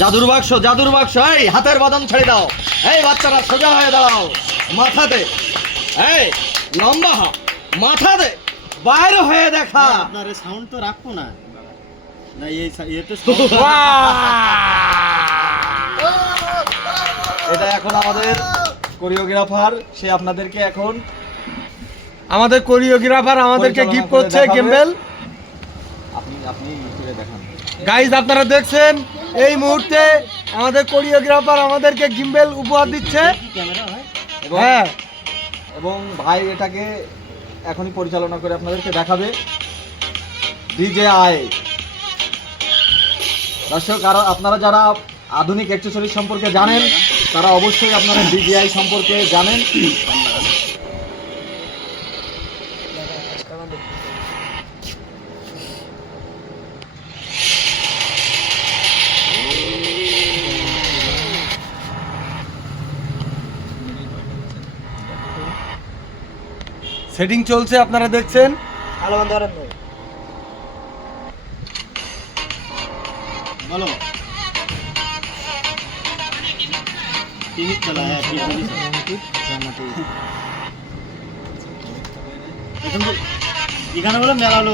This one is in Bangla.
জাদুর বাক্স, এই হাতের বাদাম ছেড়ে দাও। এই বাচ্চারা সোজা হয়ে দাঁড়াও, মাথাতে এই লম্বা হ, মাথাতে বাইরে হয়ে দেখা। আপনার সাউন্ড তো রাখবো না, না এতে এটা এখন আমাদের কোরিওগ্রাফার, সে আপনাদেরকে এখন আমাদের কোরিওগ্রাফার আমাদেরকে পরিচালনা গিফট করে করছে দেখাবে। গিম্বেল। আপনি করে দেখান। গাইজ আপনারা দেখছেন এই মুহূর্তে আমাদের কোরিওগ্রাফার আমাদেরকে গিম্বেল উপহার দিচ্ছে। ক্যামেরা হয়। এবং হ্যাঁ, এবং ভাই এটাকে এখনই পরিচালনা করে আপনাদেরকে দেখাবে। DJI দর্শক, আর আপনারা যারা আধুনিক অ্যাকসেসরি সম্পর্কে জানেন তারা অবশ্যই আপনারা DJI সম্পর্কে জানেন। সেটিং চলছে আপনারা দেখছেন। বলো টিভি চলা হ্যাঁ টিভি এখন এখানে বলে মেলা লোক